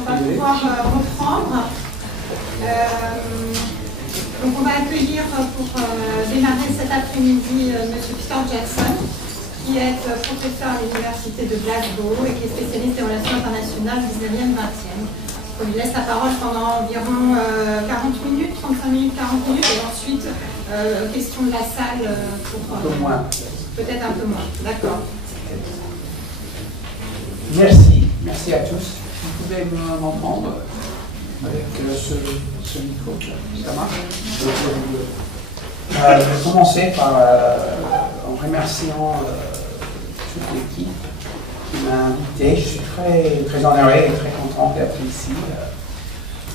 On va pouvoir reprendre. Donc on va accueillir pour démarrer cet après-midi M. Peter Jackson, qui est professeur à l'Université de Glasgow et qui est spécialiste des relations internationales 19e, 20e. On lui laisse la parole pendant environ 40 minutes, 35 minutes, 40 minutes, et ensuite, question de la salle pour... un peu moins. Peut-être un peu moins, d'accord. Merci à tous. Vous pouvez m'entendre avec ce micro, ça marche? Je vais commencer en remerciant toute l'équipe qui m'a invité. Je suis très honoré et très content d'être ici.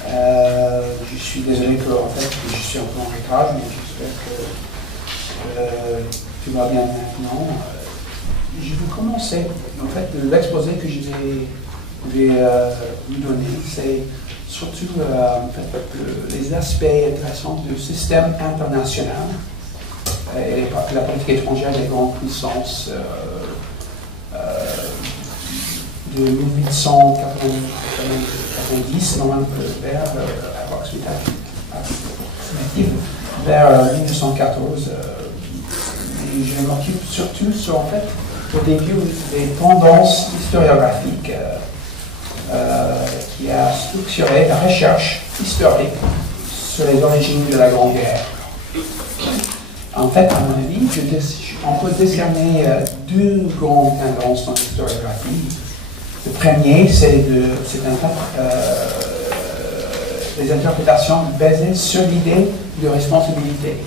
Je suis désolé que je suis un peu en retard, mais j'espère que tout va bien maintenant. Je vais commencer. En fait, l'exposé que je vais vous donner, c'est surtout les aspects intéressants du système international et la politique étrangère des grandes puissances de 1890 vers 1914. Et je m'occupe surtout sur, en fait, au début, des tendances historiographiques qui a structuré la recherche historique sur les origines de la Grande Guerre. En fait, à mon avis, on peut décerner deux grandes tendances dans l'historiographie. Le premier, c'est des interprétations basées sur l'idée de responsabilité,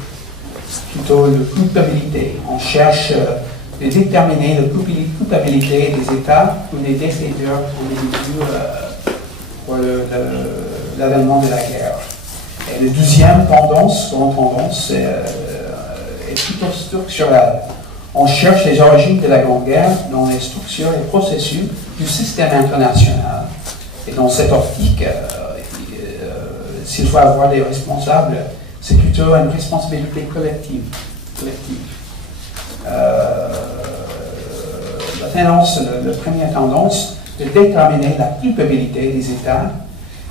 plutôt de culpabilité. On cherche de déterminer la culpabilité des États ou des décideurs individuels pour l'avènement de la guerre. Et la deuxième tendance, grande tendance, est plutôt structurelle. On cherche les origines de la Grande Guerre dans les structures et processus du système international. Et dans cette optique, s'il faut avoir des responsables, c'est plutôt une responsabilité collective. La première tendance de déterminer la culpabilité des États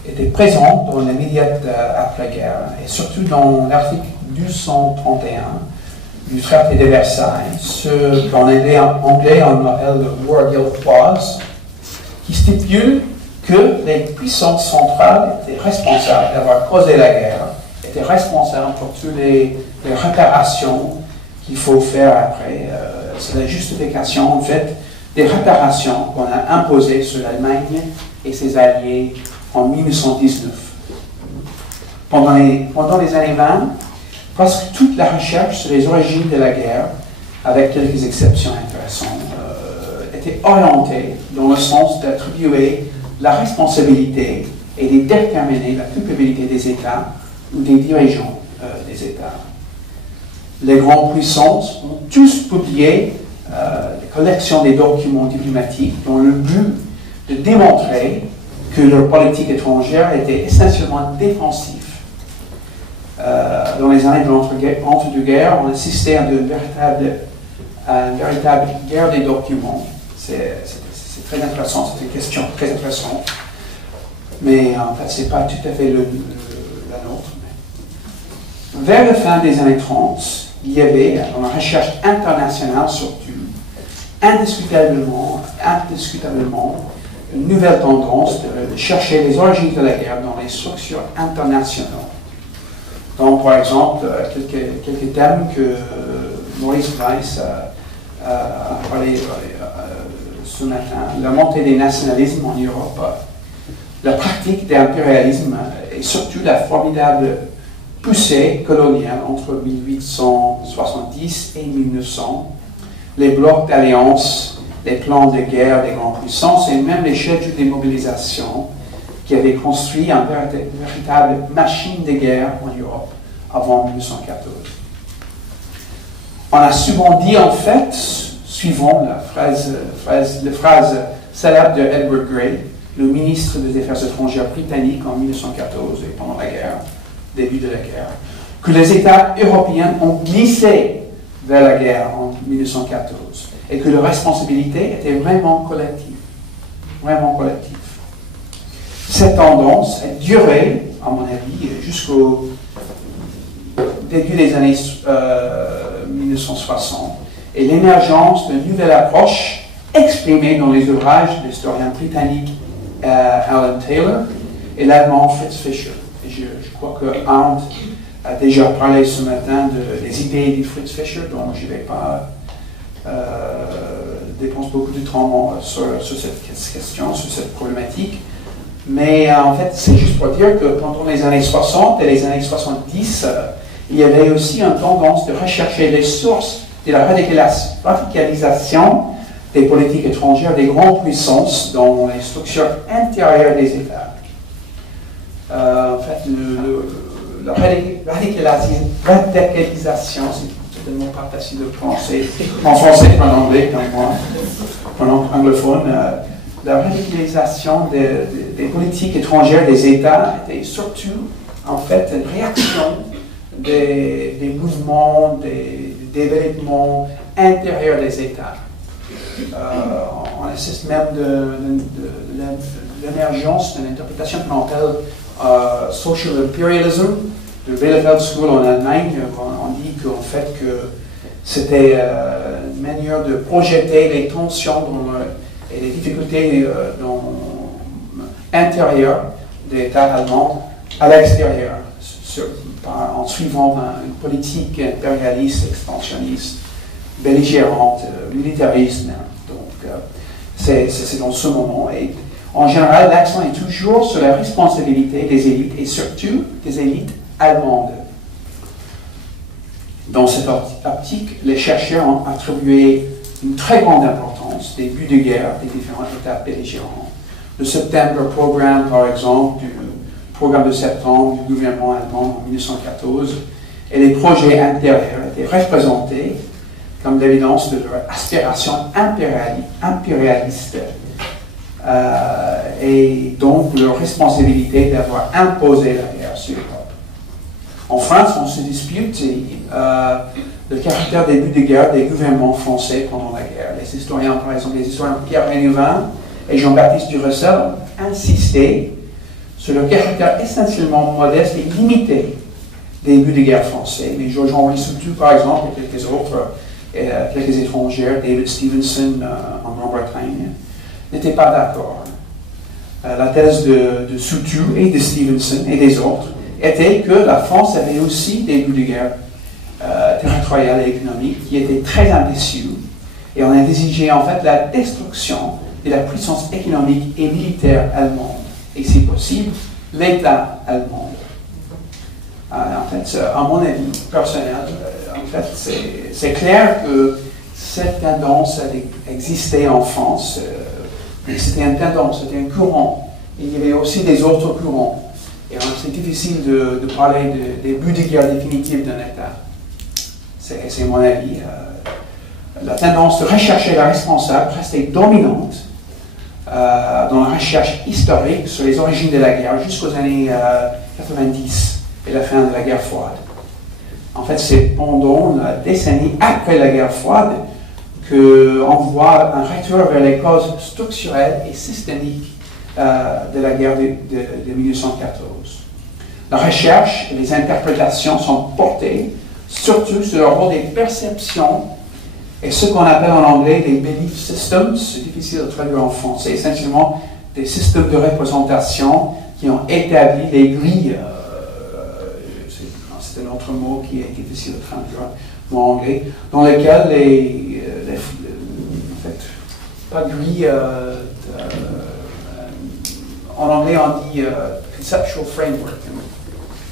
était présente dans l'immédiate après-guerre, et surtout dans l'article 231 du traité de Versailles, ce qu'en anglais on appelle le War Guilt Clause, qui stipule que les puissances centrales étaient responsables d'avoir causé la guerre, étaient responsables pour toutes les réparations qu'il faut faire après. C'est la justification, en fait, des réparations qu'on a imposées sur l'Allemagne et ses alliés en 1919. Pendant les années 20, presque toute la recherche sur les origines de la guerre, avec quelques exceptions intéressantes, était orientée dans le sens d'attribuer la responsabilité et de déterminer la culpabilité des États ou des dirigeants des États. Les grandes puissances ont tous publié des collections des documents diplomatiques dans le but de démontrer que leur politique étrangère était essentiellement défensive. Dans les années de l'entre-deux-guerres, on assistait à une véritable guerre des documents. C'est très intéressant, c'est une question très intéressante. Mais en fait, ce n'est pas tout à fait la nôtre. Vers la fin des années 30, il y avait, dans la recherche internationale surtout, indiscutablement, une nouvelle tendance de chercher les origines de la guerre dans les structures internationales. Donc, par exemple, quelques thèmes que Maurice Weiss a parlé ce matin: la montée des nationalismes en Europe, la pratique d'impérialisme et surtout la formidable poussée coloniale entre 1870 et 1900, les blocs d'alliance, les plans de guerre des grandes puissances et même les schedules de mobilisation qui avaient construit une véritable machine de guerre en Europe avant 1914. On a souvent dit, en fait, suivant la phrase célèbre de Edward Grey, le ministre des Affaires étrangères britannique en 1914 et pendant la guerre, début de la guerre, que les États européens ont glissé vers la guerre en 1914 et que leur responsabilité était vraiment collective. Vraiment collective. Cette tendance a duré, à mon avis, jusqu'au début des années 1960, et l'émergence d'une nouvelle approche exprimée dans les ouvrages de l'historien britannique Alan Taylor et l'allemand Fritz Fischer. Et je crois que Arndt a déjà parlé ce matin des idées de Fritz Fischer, dont je ne vais pas dépenser beaucoup de temps sur cette question, sur cette problématique. Mais en fait, c'est juste pour dire que pendant les années 60 et les années 70, il y avait aussi une tendance de rechercher les sources de la radicalisation des politiques étrangères des grandes puissances dans les structures intérieures des États. En fait, la radicalisation, c'est tellement pas facile de prononcer en français qu'en anglais, comme moi, en anglophone. La radicalisation des politiques étrangères des États était surtout, en fait, une réaction des mouvements, des événements intérieurs des États. On assiste même de l'émergence d'une interprétation qu'on appelle social imperialism de Bielefeld School en Allemagne. On dit qu'en fait que c'était une manière de projeter les tensions et les difficultés intérieures de l'État allemand à l'extérieur, en suivant une politique impérialiste, expansionniste, belligérante, militariste. Donc, c'est dans ce moment. Et en général, l'accent est toujours sur la responsabilité des élites, et surtout des élites allemandes. Dans cette optique, les chercheurs ont attribué une très grande importance des buts de guerre des différents États belligérants. Le September Programme, par exemple, du programme de septembre du gouvernement allemand en 1914, et les projets intérieurs étaient représentés comme l'évidence de leur aspiration impérialiste et donc leur responsabilité d'avoir imposé la guerre sur l'Europe. En France, on se dispute le caractère des buts de guerre des gouvernements français pendant la guerre. Les historiens, par exemple, les historiens Pierre Rénuvin et Jean-Baptiste Durussel ont insisté sur le caractère essentiellement modeste et limité des buts de guerre français. Mais Georges-Henri Soutou, par exemple, et quelques autres, quelques étrangers, David Stevenson en Grande-Bretagne, n'étaient pas d'accord. La thèse de Soutou et de Stevenson et des autres était que la France avait aussi des buts de guerre territoriales et économiques qui étaient très ambitieux, et on a exigé en fait la destruction de la puissance économique et militaire allemande, et si possible, l'État allemand. En fait, à mon avis personnel, en fait, c'est clair que cette tendance existait en France, mais c'était une tendance, c'était un courant. Il y avait aussi des autres courants. Et c'est difficile de parler des buts de guerre définitifs d'un État. C'est mon avis. La tendance de rechercher la responsable restait dominante dans la recherche historique sur les origines de la guerre jusqu'aux années 90 et la fin de la guerre froide. En fait, c'est pendant la décennie après la guerre froide qu'on voit un retour vers les causes structurelles et systémiques de la guerre de 1914. La recherche et les interprétations sont portées surtout sur le rôle des perceptions et ce qu'on appelle en anglais des belief systems, c'est difficile de traduire en français, essentiellement des systèmes de représentation qui ont établi des grilles, c'est un autre mot qui est difficile de traduire en anglais, dans lesquels en fait, pas grilles, en anglais on dit conceptual framework,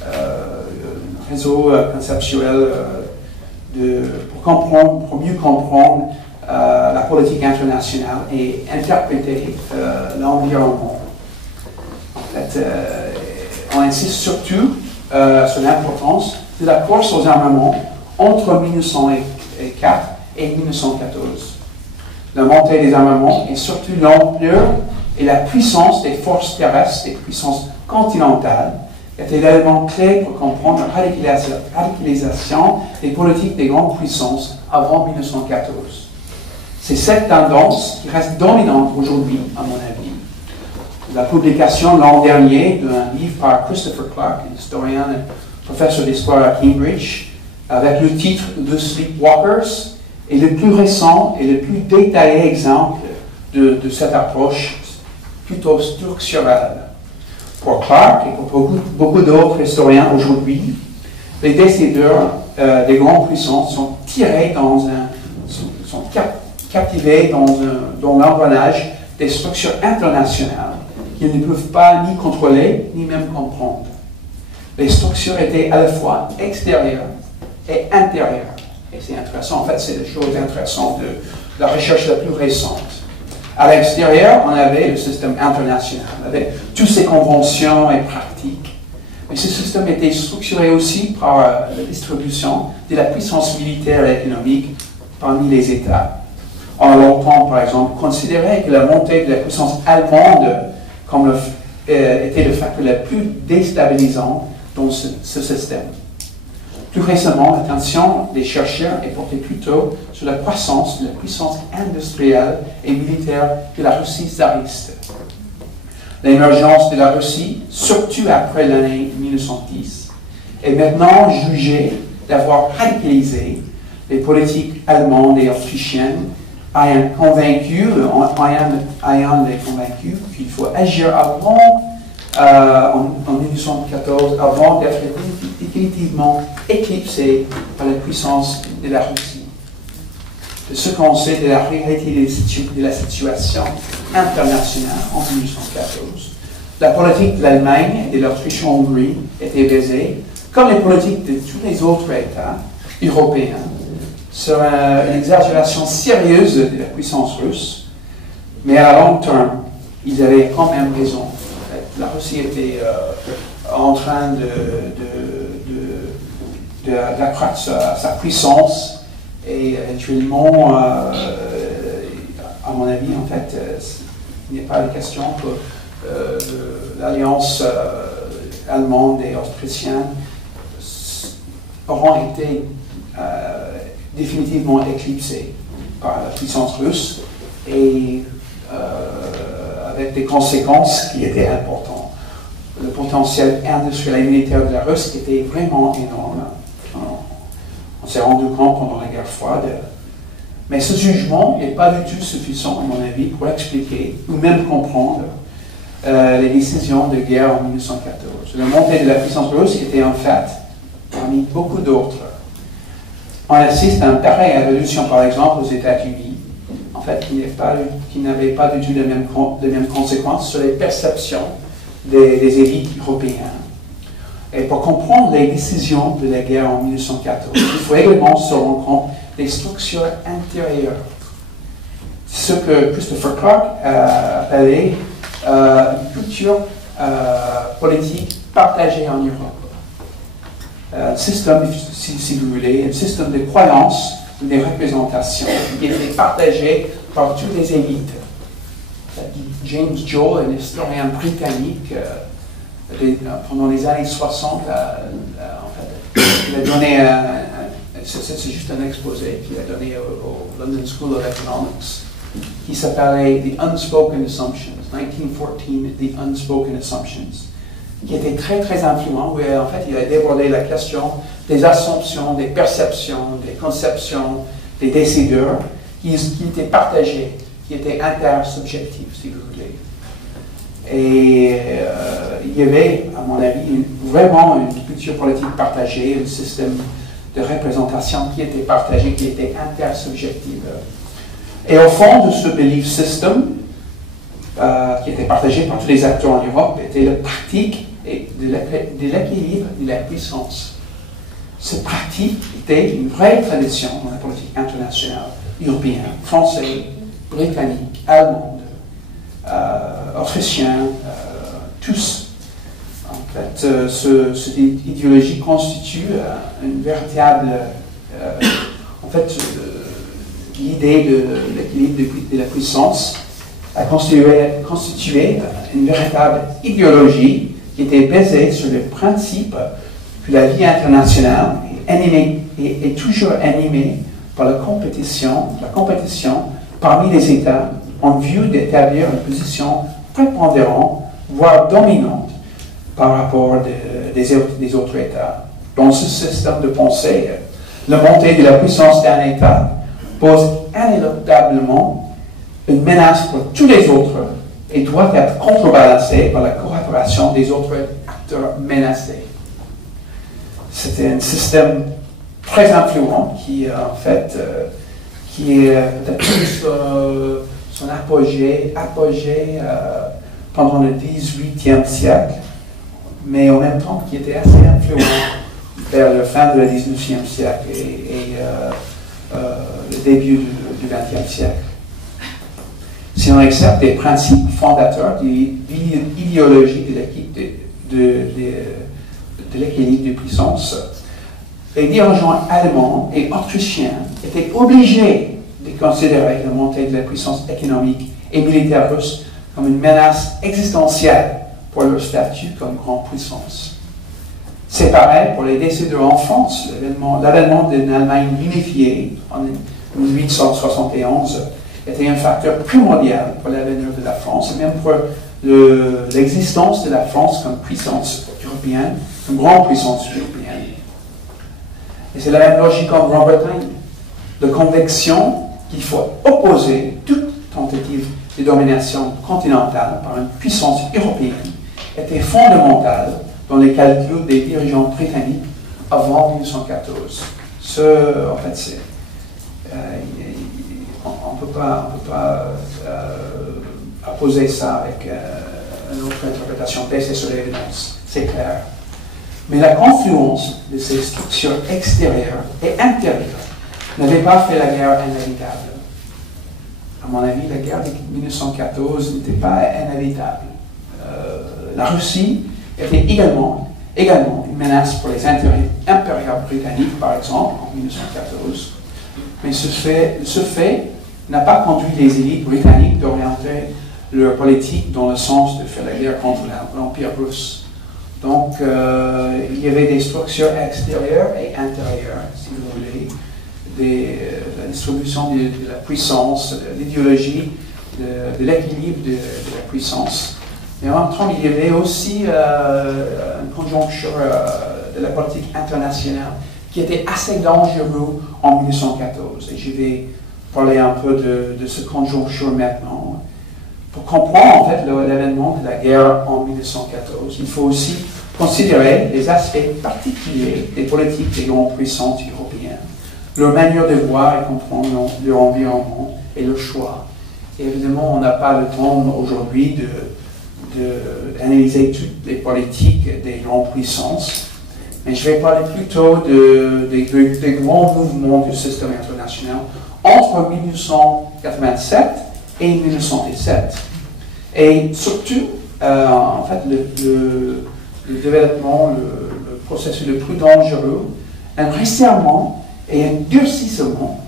un réseau conceptuel pour mieux comprendre la politique internationale et interpréter l'environnement. En fait, on insiste surtout sur l'importance de la course aux armements entre 1904 et 1914. La montée des armements et surtout l'ampleur et la puissance des forces terrestres, des puissances continentales, était l'élément clé pour comprendre la radicalisation des politiques des grandes puissances avant 1914. C'est cette tendance qui reste dominante aujourd'hui, à mon avis. la publication l'an dernier d'un livre par Christopher Clark, historien et professeur d'histoire à Cambridge, avec le titre The Sleepwalkers, est le plus récent et le plus détaillé exemple de cette approche plutôt structurelle. Pour Clark et pour beaucoup d'autres historiens aujourd'hui, les décideurs des grandes puissances sont captivés dans l'engrenage des structures internationales qu'ils ne peuvent pas ni contrôler ni même comprendre. Les structures étaient à la fois extérieures et intérieures. Et c'est intéressant, en fait, c'est la chose intéressante de la recherche la plus récente. À l'extérieur, on avait le système international, avec toutes ces conventions et pratiques. Mais ce système était structuré aussi par la distribution de la puissance militaire et économique parmi les États. On a longtemps, par exemple, considéré que la montée de la puissance allemande était le facteur le plus déstabilisant dans ce système. Plus récemment, l'attention des chercheurs est portée plutôt sur la croissance de la puissance industrielle et militaire de la Russie tsariste. L'émergence de la Russie, surtout après l'année 1910, est maintenant jugée d'avoir radicalisé les politiques allemandes et autrichiennes, ayant les convaincus qu'il faut agir avant, en 1914, avant d'être définitivement éclipsé par la puissance de la Russie. De ce qu'on sait de la réalité de la situation internationale en 1914, la politique de l'Allemagne et de l'Autriche-Hongrie était basée, comme les politiques de tous les autres États européens, sur une exagération sérieuse de la puissance russe, mais à long terme, ils avaient quand même raison. La Russie était en train d'accroître sa puissance et éventuellement, à mon avis, en fait, il n'est pas de question que l'alliance allemande et autrichienne auront été définitivement éclipsée par la puissance russe et avec des conséquences qui étaient importantes. Le potentiel industriel et militaire de la Russie était vraiment énorme. On s'est rendu compte pendant la guerre froide. Mais ce jugement n'est pas du tout suffisant, à mon avis, pour expliquer ou même comprendre les décisions de guerre en 1914. La montée de la puissance russe était en fait, parmi beaucoup d'autres, on assiste à une pareille évolution, par exemple, aux États-Unis, en fait, qui n'avait pas du tout les mêmes conséquences sur les perceptions des élites européennes. Et pour comprendre les décisions de la guerre en 1914, il faut également se rendre compte des structures intérieures. Ce que Christopher Clark a appelé une culture politique partagée en Europe. Un système, si vous voulez, un système de croyances ou de représentations qui était partagé par toutes les élites. James Joel, un historien britannique, pendant les années 60, en fait, il a donné c'est juste un exposé qu'il a donné au London School of Economics, qui s'appelait The Unspoken Assumptions, 1914, The Unspoken Assumptions, qui était très très influent, où en fait il a débordé la question des assumptions, des perceptions, des conceptions, des décideurs, qui étaient partagés, qui étaient intersubjectifs, si vous voulez. Et il y avait, à mon avis, vraiment une culture politique partagée, un système de représentation qui était partagé, qui était intersubjectif. Et au fond de ce belief system, qui était partagé par tous les acteurs en Europe, était la pratique de l'équilibre de la puissance. Cette pratique était une vraie tradition dans la politique internationale, européenne, française, britannique, allemande, autrichien, tous. En fait, cette idéologie constitue une véritable, en fait, l'idée de l'équilibre de la puissance a constitué une véritable idéologie qui était basée sur le principe que la vie internationale est toujours animée par la compétition parmi les États en vue d'établir une position prépondérante voire dominante, par rapport des autres États. Dans ce système de pensée, la montée de la puissance d'un État pose inéluctablement une menace pour tous les autres et doit être contrebalancée par la coopération des autres acteurs menacés. C'était un système très influent qui, en fait, qui est peut-être plus son apogée pendant le XVIIIe siècle, mais en même temps qui était assez influent vers la fin du XIXe siècle et le début du XXe siècle. Si on accepte les principes fondateurs de l'idéologie de l'équilibre de puissance, les dirigeants allemands et autrichiens étaient obligés de considérer la montée de la puissance économique et militaire russe comme une menace existentielle pour leur statut comme grande puissance. C'est pareil pour les décideurs en France. L'avènement d'une Allemagne unifiée en 1871 était un facteur primordial pour l'avenir de la France et même pour l'existence de la France comme puissance européenne, comme grande puissance européenne. Et c'est la même logique en Grande-Bretagne, de conviction qu'il faut opposer toute tentative de domination continentale par une puissance européenne était fondamentale dans les calculs des dirigeants britanniques avant 1914. En fait, c'est on ne peut pas opposer ça avec une autre interprétation basée sur l'évidence, c'est clair. Mais la confluence de ces structures extérieures et intérieures n'avait pas fait la guerre inévitable. À mon avis, la guerre de 1914 n'était pas inévitable. La Russie était également une menace pour les intérêts impériaux britanniques, par exemple, en 1914. Mais ce fait n'a pas conduit les élites britanniques d'orienter leur politique dans le sens de faire la guerre contre l'Empire russe. Donc, il y avait des structures extérieures et intérieures, si vous voulez, la distribution de la puissance, l'idéologie de l'équilibre de la puissance. Mais en même temps, il y avait aussi une conjoncture de la politique internationale qui était assez dangereux en 1914. Et je vais parler un peu de cette conjoncture maintenant. Pour comprendre en fait l'événement de la guerre en 1914, il faut aussi considérer les aspects particuliers des politiques des grandes puissances européennes, leur manière de voir et comprendre leur environnement et leur choix. Et évidemment, on n'a pas le temps aujourd'hui d'analyser toutes les politiques des grandes puissances, mais je vais parler plutôt des grands mouvements du système international entre 1987 et 1917. Et surtout, en fait, le développement, le processus le plus dangereux, un resserrement et un durcissement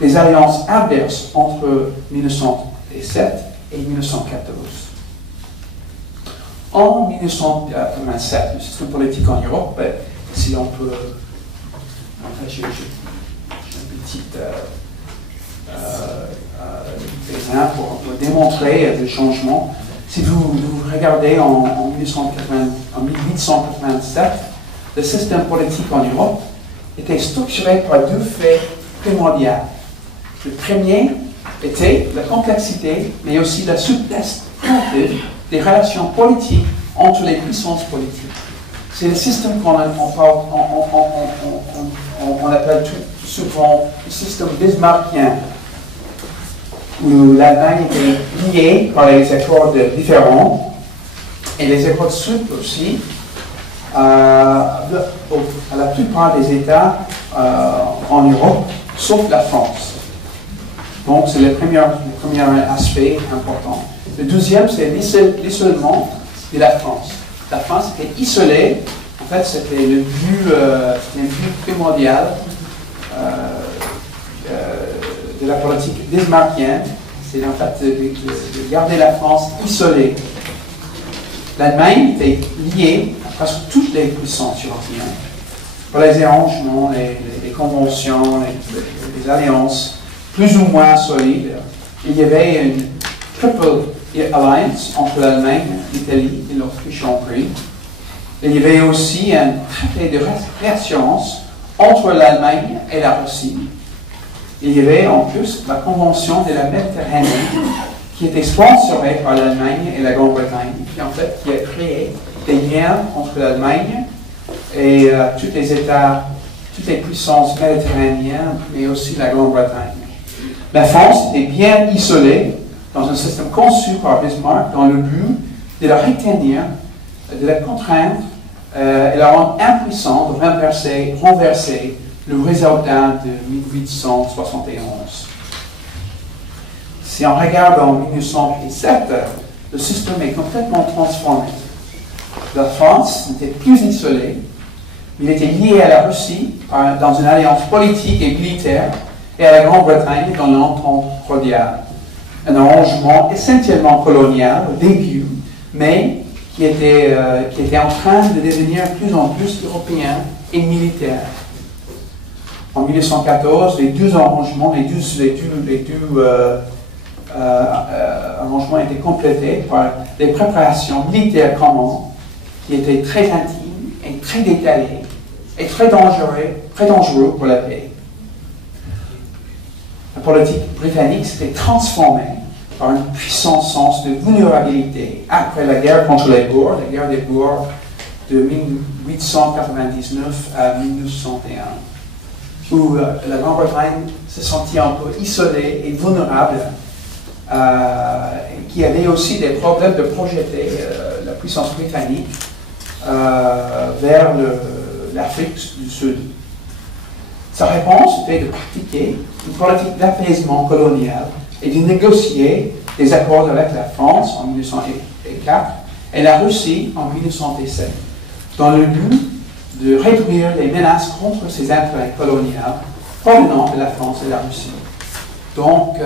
des alliances adverses entre 1907 et 1914. En 1987, le système politique en Europe, si on peut, en fait, j'ai un petit dessin pour démontrer le changement. Si vous regardez en 1887, le système politique en Europe était structuré par deux faits primordiaux. Le premier était la complexité, mais aussi la souplesse relative des relations politiques entre les puissances politiques. C'est le système qu'on appelle tout souvent le système bismarckien, où l'Allemagne était liée par les accords différents, et les accords suite aussi à la plupart des États en Europe, sauf la France. Donc c'est le premier aspect important. Le deuxième, c'est l'isolement de la France. La France était isolée, en fait c'était le but primordial de la politique bismarckienne, c'est en fait de garder la France isolée. L'Allemagne était liée à presque toutes les puissances européennes par les arrangements, les conventions, les alliances plus ou moins solides. Il y avait une triple Alliance entre l'Allemagne, l'Italie et l'Autriche-Hongrie. Il y avait aussi un traité de réassurance entre l'Allemagne et la Russie. Il y avait en plus la Convention de la Méditerranée qui était sponsorée par l'Allemagne et la Grande-Bretagne, qui en fait qui a créé des liens entre l'Allemagne et tous les États, toutes les puissances méditerranéennes, mais aussi la Grande-Bretagne. La France était bien isolée dans un système conçu par Bismarck dans le but de la retenir, de la contraindre et la rendre impuissante de renverser le résultat de 1871. Si on regarde en 1907, le système est complètement transformé. La France n'était plus isolée, il était lié à la Russie dans une alliance politique et militaire et à la Grande-Bretagne dans l'entente cordiale. Un arrangement essentiellement colonial au début, mais qui était en train de devenir plus en plus européen et militaire. En 1914, les deux arrangements, arrangements étaient complétés par des préparations militaires communes qui étaient très intimes et très détaillées et très dangereux pour la paix. La politique britannique s'était transformée par un puissant sens de vulnérabilité après la guerre contre les Boers, la guerre des Boers de 1899 à 1901, où la Grande-Bretagne se sentit un peu isolée et vulnérable, et qui avait aussi des problèmes de projeter la puissance britannique vers l'Afrique du Sud. Sa réponse était de pratiquer une politique d'apaisement colonial et de négocier des accords avec la France en 1904 et la Russie en 1917, dans le but de réduire les menaces contre ses intérêts coloniaux provenant de la France et de la Russie. Donc,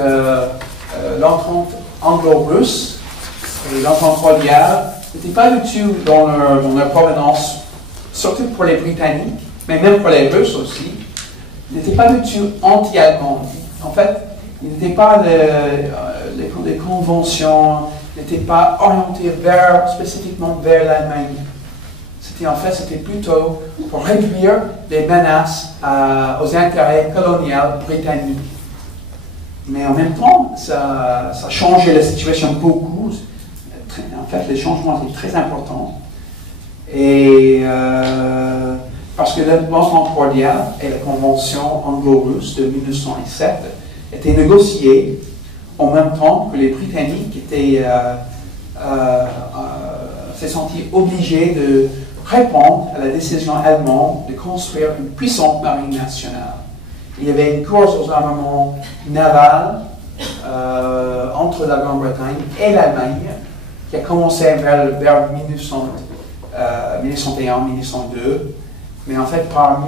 l'entente anglo-russe et l'entente cordiale n'étaient pas du tout dans leur provenance, surtout pour les Britanniques, mais même pour les Russes aussi, n'étaient pas du tout anti-allemands. En fait, les conventions n'étaient pas orientées spécifiquement vers l'Allemagne. C'était plutôt pour réduire les menaces aux intérêts coloniaux britanniques. Mais en même temps, ça changeait la situation beaucoup. En fait, les changements étaient très importants. Et parce que l'entente cordiale et la convention anglo-russe de 1907 étaient négociées en même temps que les Britanniques s'est senti obligés de répondre à la décision allemande de construire une puissante marine nationale. Il y avait une course aux armements navals entre la Grande-Bretagne et l'Allemagne qui a commencé vers 1901-1902, mais en fait par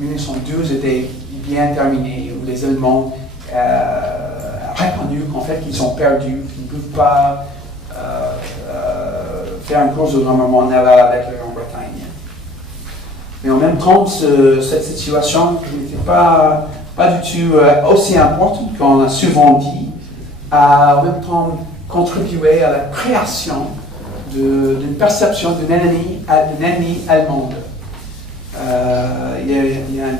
1912 était bien terminé, où les Allemands reconnu qu'en fait qu'ils ont perdu, qu'ils ne peuvent pas faire une course de armement naval avec la Grande-Bretagne. Mais en même temps, cette situation n'était pas du tout aussi importante qu'on a souvent dit, a en même temps contribué à la création d'une perception d'un ennemi allemand. Il y a un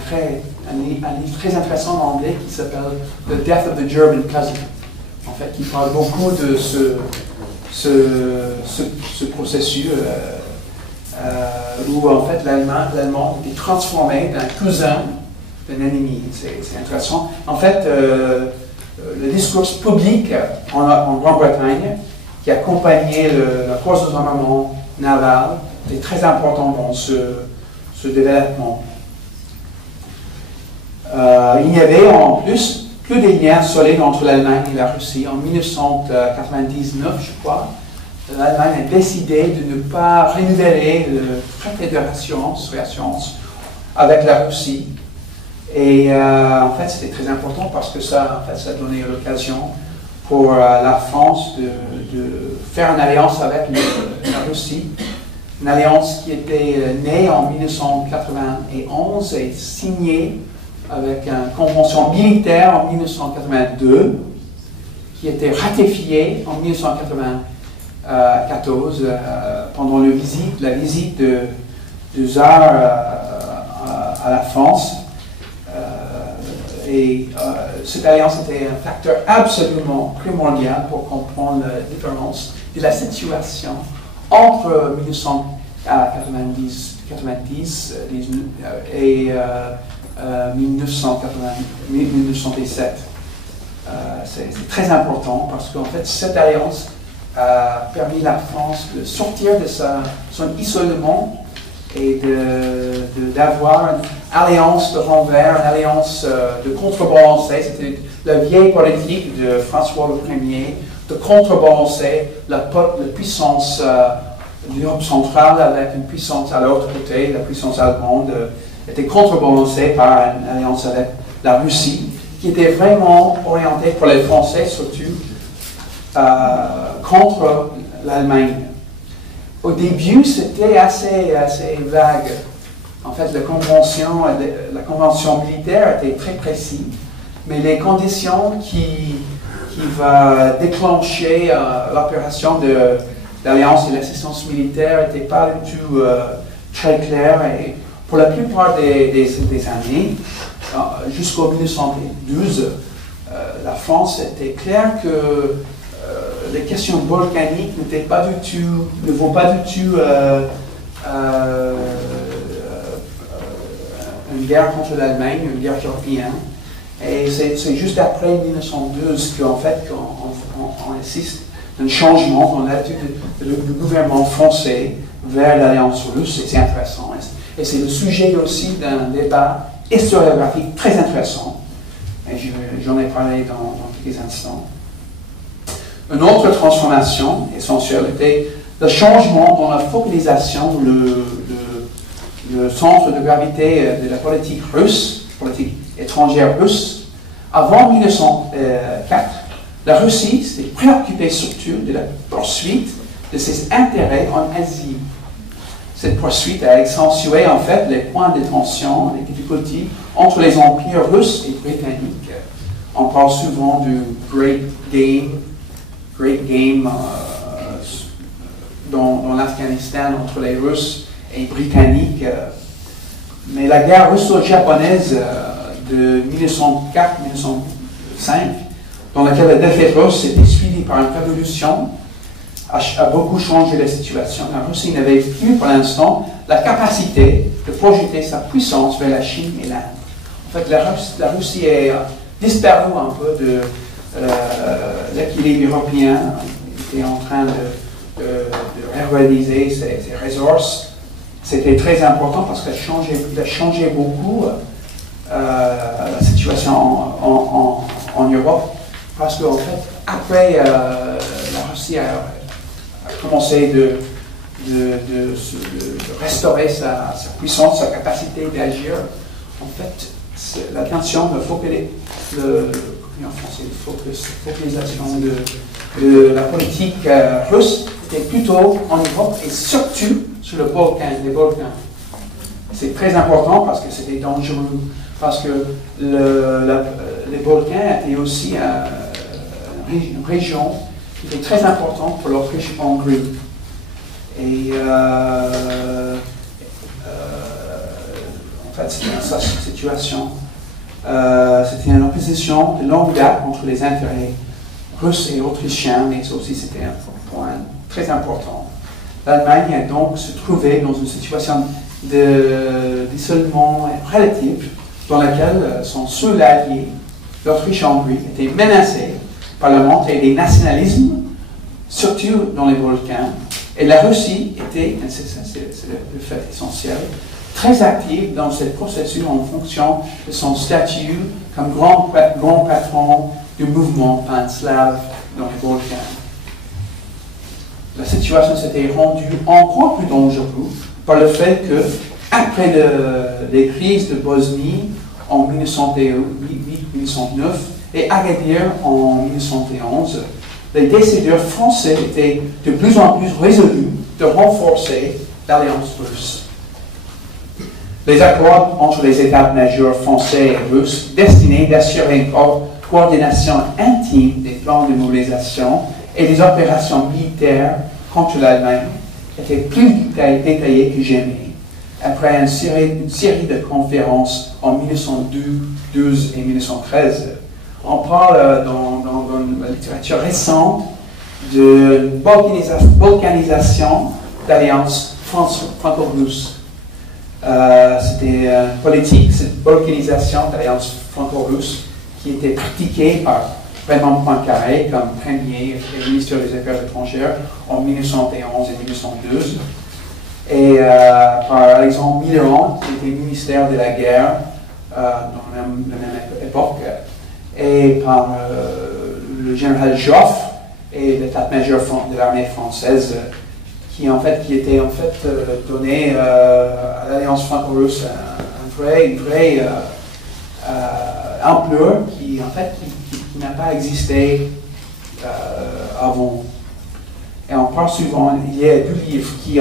livre très intéressant en anglais qui s'appelle The Death of the German Cousin, en fait, qui parle beaucoup de ce processus où en fait l'Allemand est transformé d'un cousin d'un ennemi. C'est intéressant. En fait, le discours public en Grande-Bretagne qui accompagnait la course aux armements naval est très important dans ce développement. Il y avait en plus des liens solides entre l'Allemagne et la Russie. En 1999, je crois, l'Allemagne a décidé de ne pas renouveler le traité de réassurance avec la Russie. Et en fait, c'était très important parce que ça donnait l'occasion pour la France de faire une alliance avec la Russie. Une alliance qui était née en 1991 et signée avec une convention militaire en 1982, qui a été ratifié en 1994 pendant la visite de tsar à la France. Cette alliance était un facteur absolument primordial pour comprendre la différence de la situation entre 1990 et 1917. C'est très important parce qu'en fait, cette alliance a permis à la France de sortir de son isolement et d'avoir une alliance de renvers, une alliance de contrebalancer. C'était la vieille politique de François Ier de contrebalancer la puissance de l'Europe centrale avec une puissance à l'autre côté, la puissance allemande, était contrebalancée par une alliance avec la Russie, qui était vraiment orientée pour les Français surtout contre l'Allemagne. Au début, c'était assez vague. En fait, la convention militaire était très précise, mais les conditions qui va déclencher l'opération de l'Alliance de l'assistance militaire n'étaient pas du tout très claires. Et pour la plupart des années, jusqu'au 1912, la France était claire que les questions volcaniques ne vont pas du tout une guerre contre l'Allemagne, une guerre européenne. Et c'est juste après 1912 qu'en fait on assiste à un changement dans l'attitude du gouvernement français vers l'Alliance russe, et c'est intéressant. Et c'est le sujet aussi d'un débat historiographique très intéressant. Et j'en ai parlé dans quelques instants. Une autre transformation essentielle était le changement dans la focalisation, le centre de gravité de la politique russe, politique étrangère russe. Avant 1904, la Russie s'était préoccupée surtout de la poursuite de ses intérêts en Asie. Cette poursuite a accentué en fait les points de tension, les difficultés entre les empires russes et britanniques. On parle souvent du Great Game dans l'Afghanistan entre les Russes et les Britanniques. Mais la guerre russo-japonaise de 1904-1905, dans laquelle la défaite russe était suivie par une révolution, a beaucoup changé la situation. La Russie n'avait plus pour l'instant la capacité de projeter sa puissance vers la Chine et l'Inde. En fait, la Russie est disparue un peu de l'équilibre européen. Elle était en train de réaliser ses ressources. C'était très important parce qu'elle a changé beaucoup la situation en Europe. Parce qu'en fait, après, la Russie a commencé de restaurer sa puissance, sa capacité d'agir. En fait, l'attention, focalisation de la politique russe était plutôt en Europe et surtout sur les Balkans. C'est très important parce que c'était dangereux, parce que les Balkans étaient aussi une région qui était très importante pour l'Autriche-Hongrie. Et en fait, c'était une situation, c'était une opposition de longue date entre les intérêts russes et autrichiens, mais aussi c'était un point très important. L'Allemagne a donc se trouvé dans une situation d'isolement relatif dans laquelle son seul allié, l'Autriche-Hongrie, était menacé par la montée des nationalismes, surtout dans les Balkans. Et la Russie était, c'est le fait essentiel, très active dans ce processus en fonction de son statut comme grand patron du mouvement pan-slave dans les Balkans. La situation s'était rendue encore plus dangereuse par le fait que, après les crises de Bosnie en 1908-1909 et Agadir en 1911, les décideurs français étaient de plus en plus résolus de renforcer l'alliance russe. Les accords entre les États-majors français et russes destinés d'assurer une coordination intime des plans de mobilisation et des opérations militaires contre l'Allemagne était plus détaillée que jamais. Après une série de conférences en 1912 et 1913, on parle dans la littérature récente de balkanisation d'alliance franco-russe. C'était politique, cette balkanisation d'alliance franco-russe qui était pratiquée par Raymond Poincaré comme premier ministre des Affaires étrangères en 1911 et 1912, et par Alexandre Mitterrand, qui était ministère de la guerre dans la même époque, et par le général Joffre et l'état-major de l'armée française, qui était en fait donné à l'Alliance franco-russe une vraie ampleur qui n'a pas existé avant. Et on parle souvent, il y a deux livres qui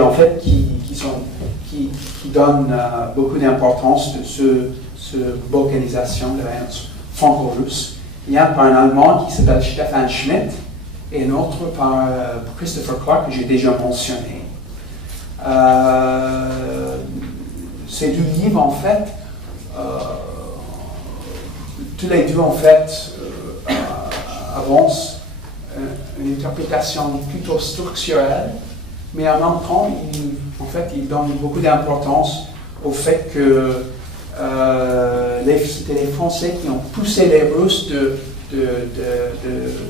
donnent beaucoup d'importance de cette balkanisation de l'Alliance franco-russe. Il y a un par un Allemand qui s'appelle Stefan Schmidt et un autre par Christopher Clark que j'ai déjà mentionné. Ces deux livres, en fait, tous les deux, en fait, avancent une interprétation plutôt structurelle, mais en même temps, ils donnent beaucoup d'importance au fait que c'était les Français qui ont poussé les Russes de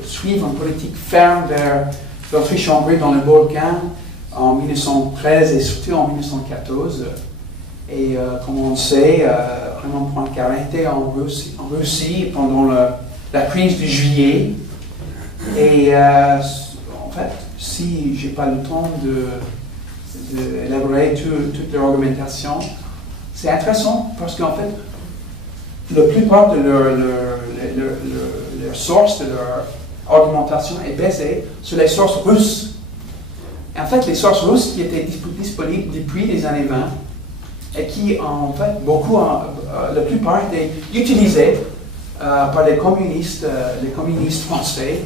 suivre une politique ferme vers l'Autriche-Hongrie dans le Balkan en 1913 et surtout en 1914. Et comme on le sait, Raymond Poincaré était en Russie pendant la crise de juillet. Et en fait, si je n'ai pas le temps d'élaborer toute leur argumentation, c'est intéressant parce qu'en fait, la plupart de leur sources, de leur argumentation est basée sur les sources russes. En fait, les sources russes qui étaient disponibles depuis les années 20 et qui, en fait, la plupart étaient utilisées par les communistes français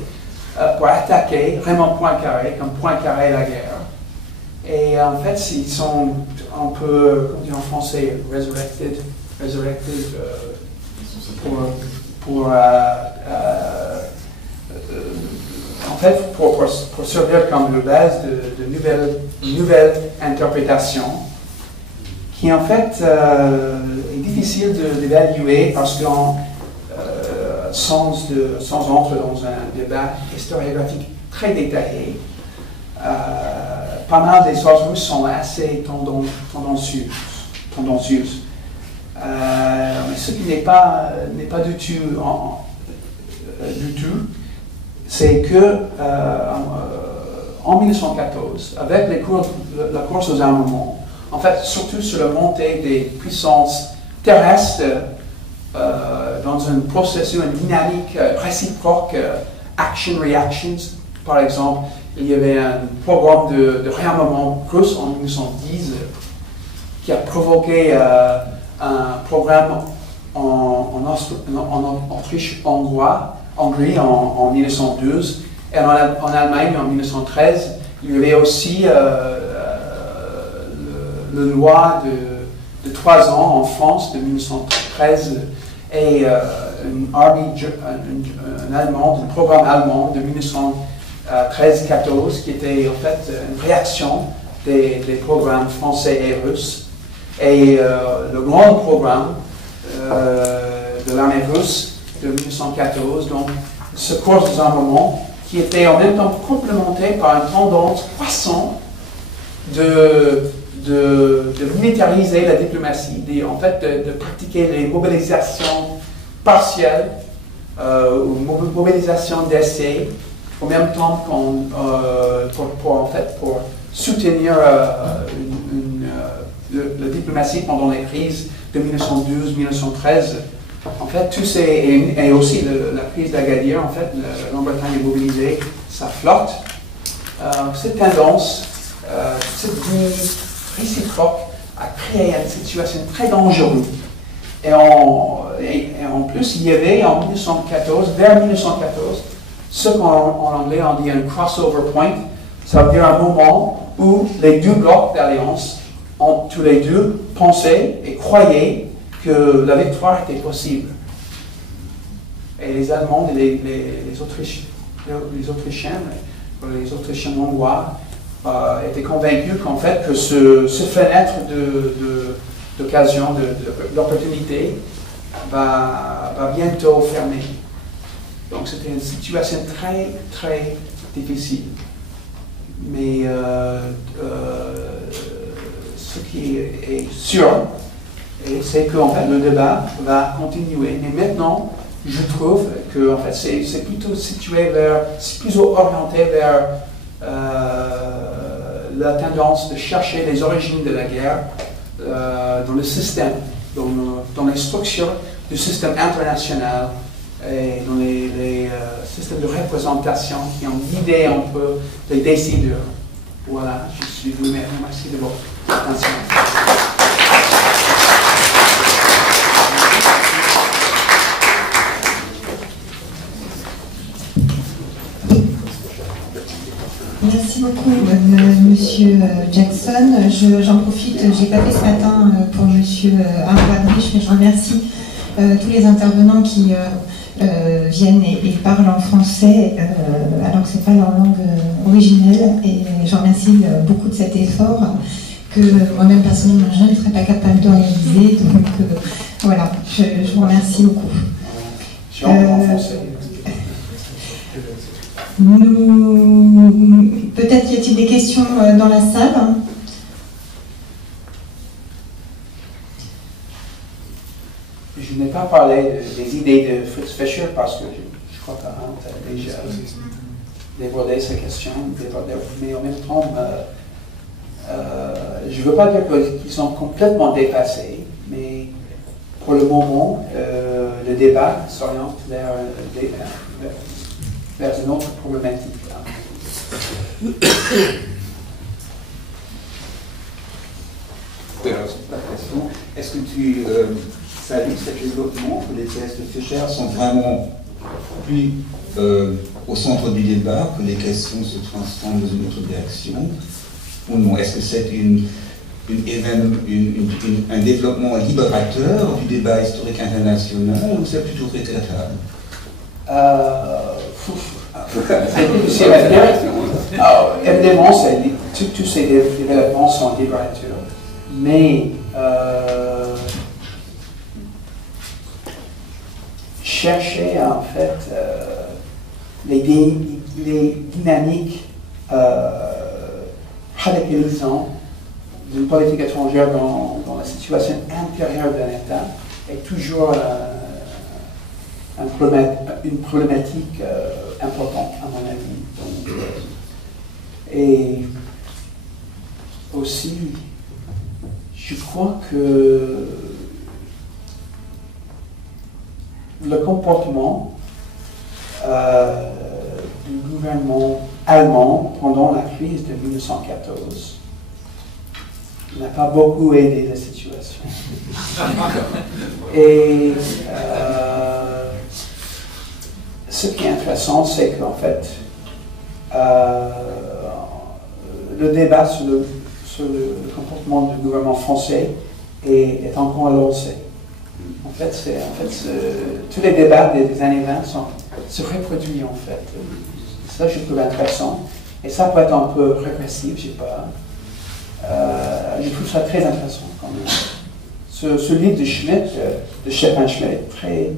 pour attaquer Raymond Poincaré, comme Poincaré la guerre. Et en fait, ils sont un peu, comme on dit en français, resurrected pour servir comme le base de nouvelles interprétations qui en fait est difficile d'évaluer parce qu'on sans entrer dans un débat historiographique très détaillé. Pas mal des sources russes sont assez tendancieuses. Mais ce qui n'est pas du tout, c'est que en 1914, avec la course aux armements, en fait, surtout sur la montée des puissances terrestres dans un processus, une dynamique réciproque, action-reactions, par exemple, il y avait un programme de réarmement russe en 1910 qui a provoqué un programme en Autriche-Hongrie en 1912 et en Allemagne en 1913. Il y avait aussi le loi de 3 ans en France de 1913 et un programme allemand de 1913-14 qui était en fait une réaction des programmes français et russes. Et le grand programme de l'armée russe de 1914, donc ce cours des armements, qui était en même temps complémenté par une tendance croissante de militariser la diplomatie, de pratiquer les mobilisations partielles ou mobilisations d'essai, en même temps pour soutenir la diplomatie pendant les crises de 1912-1913. En fait, et aussi la crise d'Agadir, en fait, la Grande-Bretagne est mobilisée, sa flotte. Cette tendance, cette réciproque a créé une situation très dangereuse. Et et en plus, il y avait en 1914, vers 1914, ce qu'en anglais on dit un crossover point, ça veut dire un moment où les deux blocs d'alliance ont tous les deux pensé et croyaient que la victoire était possible. Et les Allemands et les Autrichiens hongrois étaient convaincus qu'en fait que ce fenêtre d'occasion, d'opportunité va bientôt fermer. Donc c'était une situation très, très difficile. Mais ce qui est sûr, c'est qu'en fait le débat va continuer. Mais maintenant, je trouve que en fait, c'est plutôt situé vers, c'est plutôt orienté vers la tendance de chercher les origines de la guerre dans le système, dans les structures du système international et dans les systèmes de représentation qui ont guidé un peu les décideurs. Voilà, je vous remercie de votre attention. Merci beaucoup, Monsieur Jackson. J'en profite, j'ai pas fait ce matin pour Monsieur Arvadrich, mais je remercie tous les intervenants qui viennent et parlent en français, alors que c'est pas leur langue originelle. Et je remercie beaucoup de cet effort que moi-même personnellement je ne serais pas capable de réaliser. Donc voilà, je vous remercie beaucoup. Peut-être y a-t-il des questions dans la salle? Je n'ai pas parlé des idées de Fritz Fischer parce que je crois que tu as déjà débordé ces questions, mais en même temps, je ne veux pas dire qu'ils sont complètement dépassés, mais pour le moment, le débat s'oriente vers une autre problématique. La question, est-ce que tu salues cet développement que les thèses de Fischer sont vraiment plus au centre du débat, que les questions se transforment dans une autre direction, ou non? Est-ce que c'est un développement libérateur du débat historique international, ou c'est plutôt regrettable? C'est difficile à dire. Évidemment, tous ces développements sont libérateurs, mais chercher en fait les dynamiques radicalisantes d'une politique étrangère dans la situation intérieure d'un État est toujours une problématique importante, à mon avis. Donc, et aussi, je crois que le comportement du gouvernement allemand pendant la crise de 1914 n'a pas beaucoup aidé la situation. Et ce qui est intéressant, c'est qu'en fait, le débat sur le comportement du gouvernement français est encore lancé. En fait, tous les débats des années 20 se reproduisent en fait. Ça, je trouve intéressant. Et ça peut être un peu régressif, je ne sais pas. Je trouve ça très intéressant quand même. Ce livre de Schmitt, de Stefan Schmitt, est très,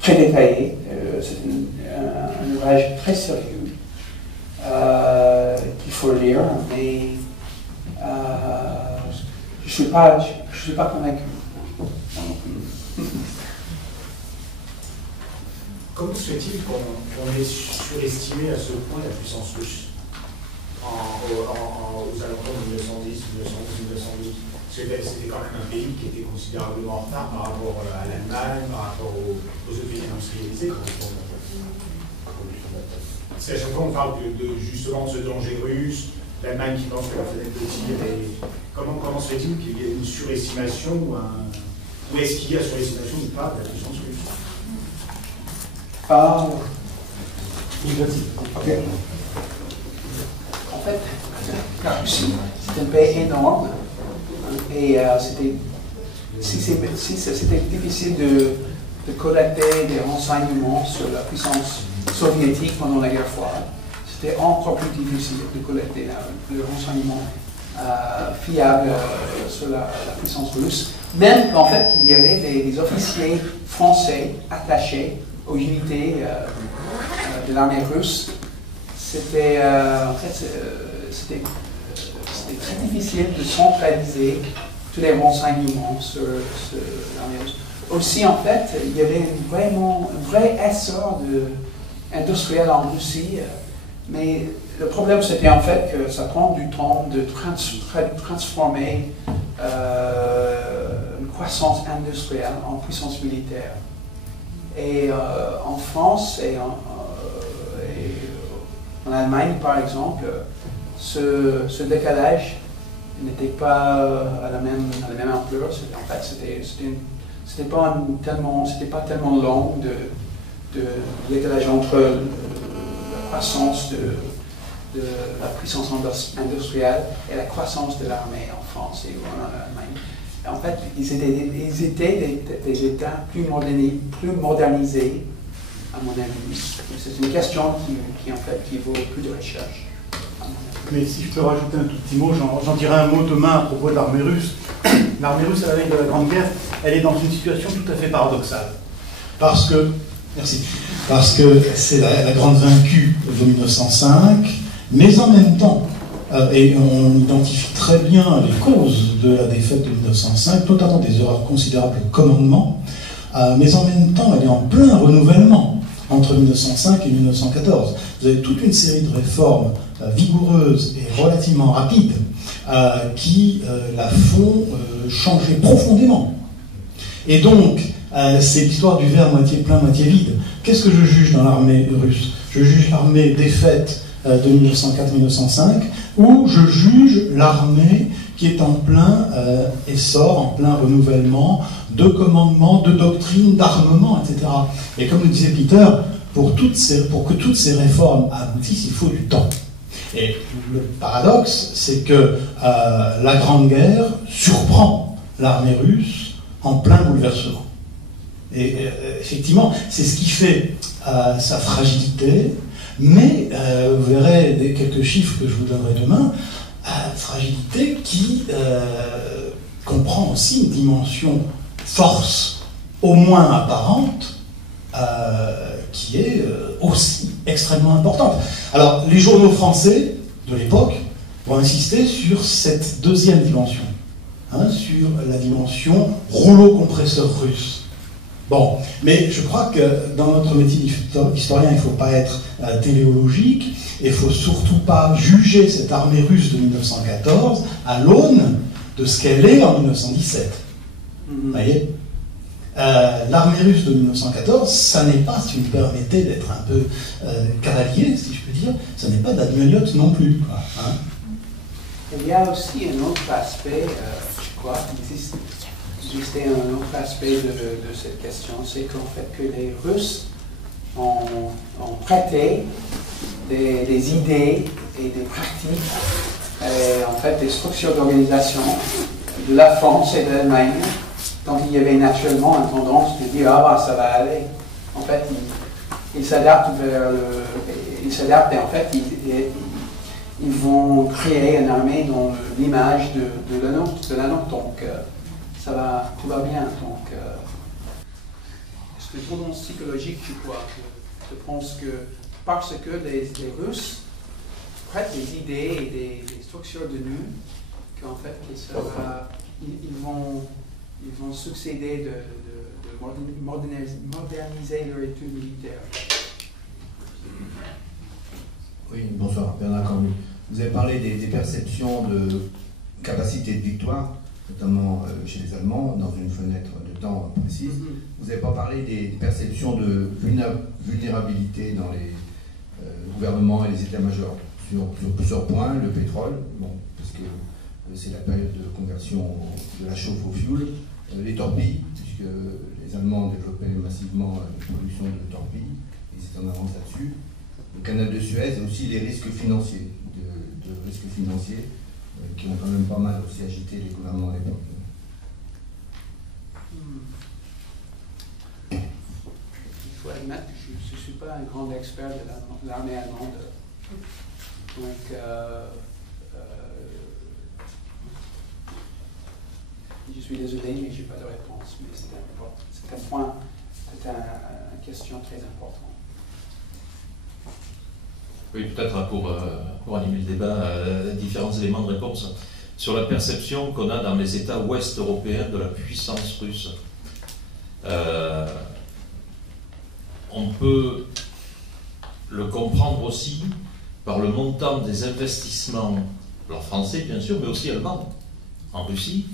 très détaillé. C'est un ouvrage très sérieux qu'il faut lire, mais je ne suis pas convaincu. Comment se fait-il qu'on ait surestimé à ce point la puissance russe aux alentours de 1910, 1911, 1912? C'était quand même un pays qui était considérablement en retard par rapport à l'Allemagne, par rapport aux autres pays industrialisés. C'est à chaque fois on parle justement de ce danger russe, l'Allemagne qui pense que la fenêtre de tir est... Comment se fait-il qu'il y ait une surestimation ou Ou est-ce qu'il y a sur l'estimation ou pas de la puissance russe? Ok. En fait, la Russie, c'est un pays énorme. Et c'était difficile de collecter des renseignements sur la puissance soviétique pendant la guerre froide. C'était encore plus difficile de collecter le renseignement fiable sur la puissance russe. Même qu'en fait, il y avait des officiers français attachés aux unités de l'armée russe. C'était très difficile de centraliser tous les renseignements sur l'armée russe. Aussi, en fait, il y avait un vrai essor industriel en Russie, mais le problème, c'était en fait que ça prend du temps de transformer une croissance industrielle en puissance militaire. Et en France et en Allemagne, par exemple, ce décalage n'était pas à la même ampleur. En fait, c'était pas tellement long de décalage entre la croissance de la puissance industrielle et la croissance de l'armée en France et en Allemagne. Et en fait, ils étaient des États plus modernisés, à mon avis. C'est une question qui vaut plus de recherche. Mais si je peux rajouter un tout petit mot, j'en dirai un mot demain à propos de l'armée russe. L'armée russe, à la veille de la Grande Guerre, elle est dans une situation tout à fait paradoxale. Parce que c'est la grande vaincue de 1905, mais en même temps, et on identifie très bien les causes de la défaite de 1905, notamment des erreurs considérables de commandement, mais en même temps, elle est en plein renouvellement entre 1905 et 1914. Vous avez toute une série de réformes vigoureuses et relativement rapides qui la font changer profondément. Et donc, c'est l'histoire du verre moitié plein, moitié vide. Qu'est-ce que je juge dans l'armée russe? Je juge l'armée défaite de 1904-1905, ou je juge l'armée qui est en plein essor, en plein renouvellement de commandement, de doctrine, d'armement, etc. Et comme le disait Peter, pour que toutes ces réformes aboutissent, il faut du temps. Et le paradoxe, c'est que la Grande Guerre surprend l'armée russe en plein bouleversement. Et effectivement, c'est ce qui fait sa fragilité, mais vous verrez quelques chiffres que je vous donnerai demain, fragilité qui comprend aussi une dimension force au moins apparente, qui est aussi extrêmement importante. Alors, les journaux français de l'époque vont insister sur cette deuxième dimension, sur la dimension rouleau compresseur russe. Bon, mais je crois que dans notre métier d'historien, il ne faut pas être téléologique, et il ne faut surtout pas juger cette armée russe de 1914 à l'aune de ce qu'elle est en 1917. Vous voyez, l'armée russe de 1914, ça n'est pas, si vous me permettez d'être un peu cavalier, si je peux dire, ça n'est pas d'Admiote non plus. Quoi, hein. Il y a aussi un autre aspect, je crois, existait un autre aspect de cette question, c'est qu'en fait que les Russes ont prêté des idées et des pratiques, en fait des structures d'organisation de la France et de l'Allemagne, donc il y avait naturellement une tendance de dire ah bah, ça va aller. En fait, ils s'adaptent et en fait ils vont créer une armée dans l'image de la nôtre. Donc tout va bien. Donc, est-ce que pour mon psychologique, je pense que parce que les Russes prêtent des idées et des structures de nous, qu'en fait, ils vont succéder de moderniser leur étude militaire. Oui, bonsoir, Bernard Cornu. Vous avez parlé des perceptions de capacité de victoire, notamment chez les Allemands, dans une fenêtre de temps précise. Vous n'avez pas parlé des perceptions de vulnérabilité dans les gouvernements et les états-majors. Sur plusieurs points, le pétrole, bon, parce que c'est la période de conversion de la chauffe au fioul, les torpilles, puisque les Allemands développaient massivement la production de torpilles, ils étaient en avance là-dessus. Le canal de Suez et aussi les risques financiers, qui ont quand même pas mal aussi agité les gouvernements à l'époque. Il faut admettre que je ne suis pas un grand expert de l'armée allemande. Donc, je suis désolé, mais je n'ai pas de réponse. Mais c'est un point, c'est une question très importante. Oui, peut-être pour animer le débat, différents éléments de réponse sur la perception qu'on a dans les États ouest européens de la puissance russe. On peut le comprendre aussi par le montant des investissements, alors français bien sûr, mais aussi allemands, en Russie.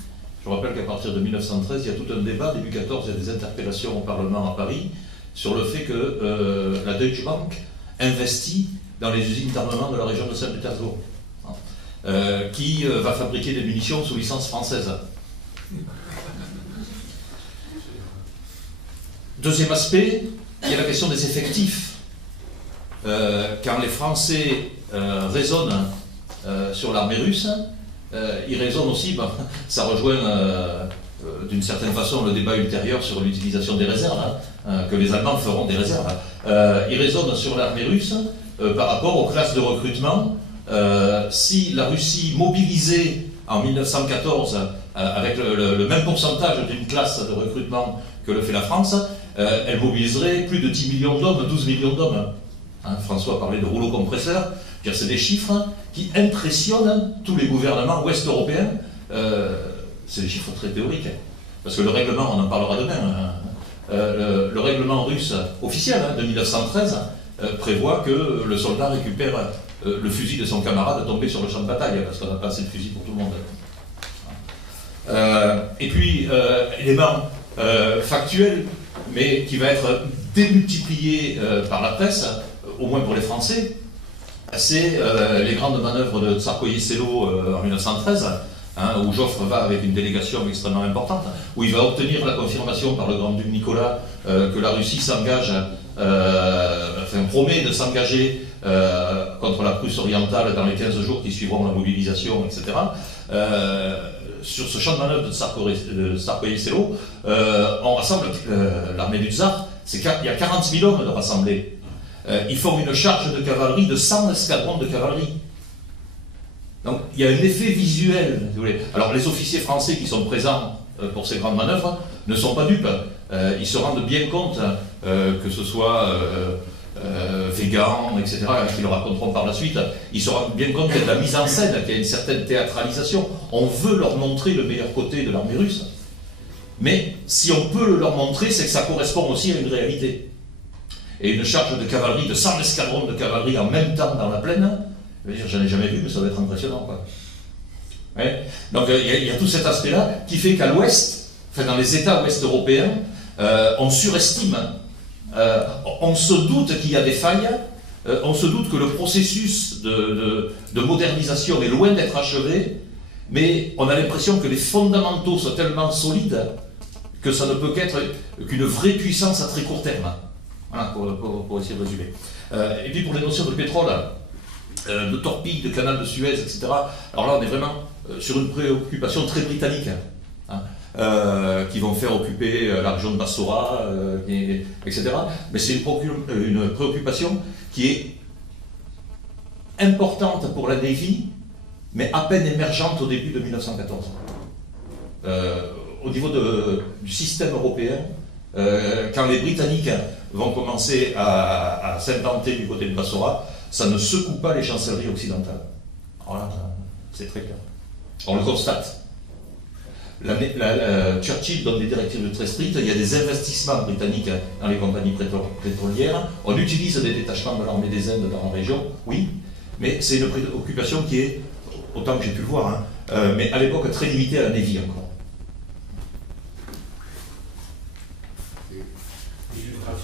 Je rappelle qu'à partir de 1913, il y a tout un débat, début 14, il y a des interpellations au Parlement à Paris, sur le fait que la Deutsche Bank investit dans les usines d'armement de la région de Saint-Pétersbourg, qui va fabriquer des munitions sous licence française. Deuxième aspect, il y a la question des effectifs. Quand les Français raisonnent sur l'armée russe, ils raisonnent aussi, ça rejoint d'une certaine façon le débat ultérieur sur l'utilisation des réserves, que les Allemands feront des réserves. Ils raisonnent sur l'armée russe par rapport aux classes de recrutement. Si la Russie mobilisait en 1914 avec le même pourcentage d'une classe de recrutement que le fait la France, elle mobiliserait plus de 10 millions d'hommes, 12 millions d'hommes. François parlait de rouleau compresseur. C'est des chiffres qui impressionnent tous les gouvernements ouest-européens. C'est des chiffres très théoriques. Parce que le règlement, on en parlera demain, le règlement russe officiel de 1913 prévoit que le soldat récupère le fusil de son camarade tombé sur le champ de bataille, parce qu'on n'a pas assez de fusils pour tout le monde. Et puis, élément factuel, mais qui va être démultiplié par la presse, au moins pour les Français, c'est les grandes manœuvres de Tsarskoye-Selo en 1913, où Joffre va avec une délégation extrêmement importante, où il va obtenir la confirmation par le grand-duc Nicolas que la Russie s'engage, promet de s'engager contre la Prusse orientale dans les 15 jours qui suivront la mobilisation, etc. Sur ce champ de manœuvre de Tsarskoye-Selo, on rassemble l'armée du tsar, il y a 40 000 hommes de rassemblés. Ils font une charge de cavalerie de 100 escadrons de cavalerie. Donc il y a un effet visuel, si vous voulez. Alors les officiers français qui sont présents pour ces grandes manœuvres ne sont pas dupes. Ils se rendent bien compte que ce soit Végan, etc., qui le raconteront par la suite, ils se rendent bien compte qu'il y a de la mise en scène, qu'il y a une certaine théâtralisation. On veut leur montrer le meilleur côté de l'armée russe. Mais si on peut le leur montrer, c'est que ça correspond aussi à une réalité. Et une charge de cavalerie, de 100 escadrons de cavalerie en même temps dans la plaine, j'en ai jamais vu, mais ça va être impressionnant, quoi. Ouais. Donc il y a tout cet aspect-là qui fait qu'à l'ouest, enfin dans les États ouest européens, on surestime, on se doute qu'il y a des failles, on se doute que le processus de modernisation est loin d'être achevé, mais on a l'impression que les fondamentaux sont tellement solides que ça ne peut qu'être qu'une vraie puissance à très court terme. Voilà, pour essayer de résumer. Et puis pour les notions de pétrole, de torpilles, de canal de Suez, etc. Alors là, on est vraiment sur une préoccupation très britannique, qui vont faire occuper la région de Bassora, etc. Mais c'est une préoccupation qui est importante pour la Navy, mais à peine émergente au début de 1914. Au niveau du système européen, quand les Britanniques vont commencer à s'implanter du côté de Bassora, ça ne secoue pas les chancelleries occidentales. Alors là, c'est très clair. On le constate. Churchill donne des directives très strictes, il y a des investissements britanniques dans les compagnies pétrolières, on utilise des détachements de l'armée des Indes dans la région, oui, mais c'est une préoccupation qui est, autant que j'ai pu le voir, mais à l'époque très limitée à la Navy encore.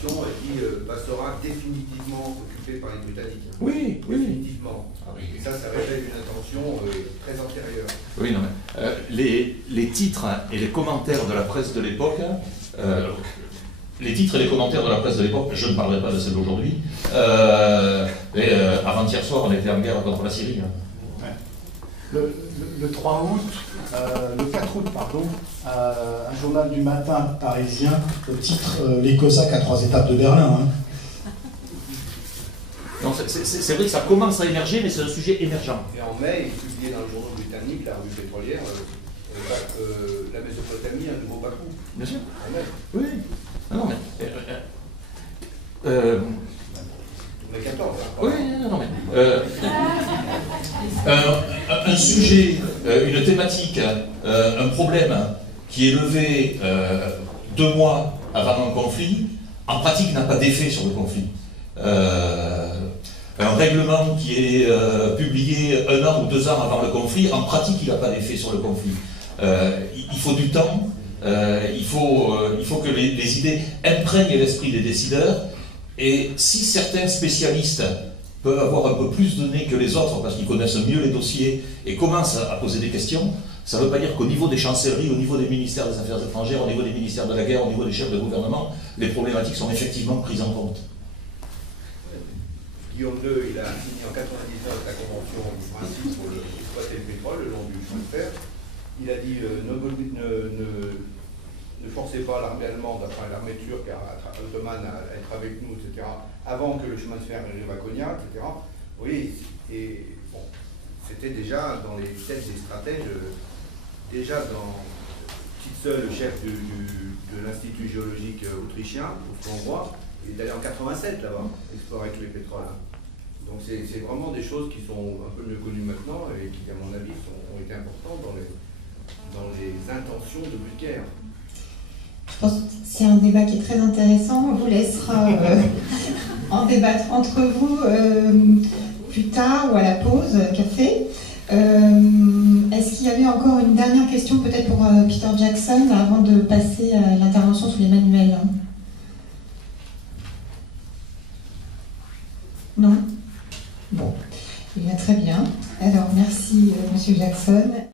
déclaration dit sera définitivement occupée par les Britanniques. Oui, oui. Définitivement. Et ça révèle une intention très antérieure. Oui, non, mais les titres et les commentaires de la presse de l'époque, les titres et les commentaires de la presse de l'époque, je ne parlerai pas de celle d'aujourd'hui, avant-hier soir, on était en guerre contre la Syrie. Le 3 août, le 4 août, pardon, un journal du matin parisien, le titre Les Cosaques à 3 étapes de Berlin. Hein. C'est vrai que ça commence à émerger, mais c'est un sujet émergent. Et en mai, il publiait dans le journal britannique, la revue pétrolière, la Mésopotamie, un nouveau Bakou. Bien sûr. En mai. Oui. Non, mais. Mais 14, hein, oui, non, mais. Un sujet, une thématique, un problème qui est levé 2 mois avant un conflit, en pratique n'a pas d'effet sur le conflit. Un règlement qui est publié 1 an ou 2 ans avant le conflit, en pratique il n'a pas d'effet sur le conflit. Il faut du temps, il faut que les idées imprègnent l'esprit des décideurs, et si certains spécialistes peuvent avoir un peu plus de nez que les autres parce qu'ils connaissent mieux les dossiers et commencent à poser des questions, ça ne veut pas dire qu'au niveau des chancelleries, au niveau des ministères des Affaires étrangères, au niveau des ministères de la guerre, au niveau des chefs de gouvernement, les problématiques sont effectivement prises en compte. Guillaume II, il a signé en 1999 la convention du principe pour exploiter le pétrole le long du chemin de fer. Il a dit ne forcez pas l'armée allemande, enfin l'armée turque ottomane à être avec nous, etc., avant que le chemin de fer arrive à Konya, etc. Oui, et bon, c'était déjà dans les têtes des stratèges, déjà dans Titzel, le chef de l'Institut géologique autrichien, austro-hongrois, il est allé en 87 là-bas, explorer tous les pétroles. Donc c'est vraiment des choses qui sont un peu mieux connues maintenant et qui, à mon avis, ont été importantes dans les intentions de Bucer. Je pense que c'est un débat qui est très intéressant. On vous laissera en débattre entre vous plus tard ou à la pause café. Est-ce qu'il y avait encore une dernière question peut-être pour Peter Jackson avant de passer à l'intervention sur les manuels? Non? Bon, eh bien, très bien. Alors, merci Monsieur Jackson.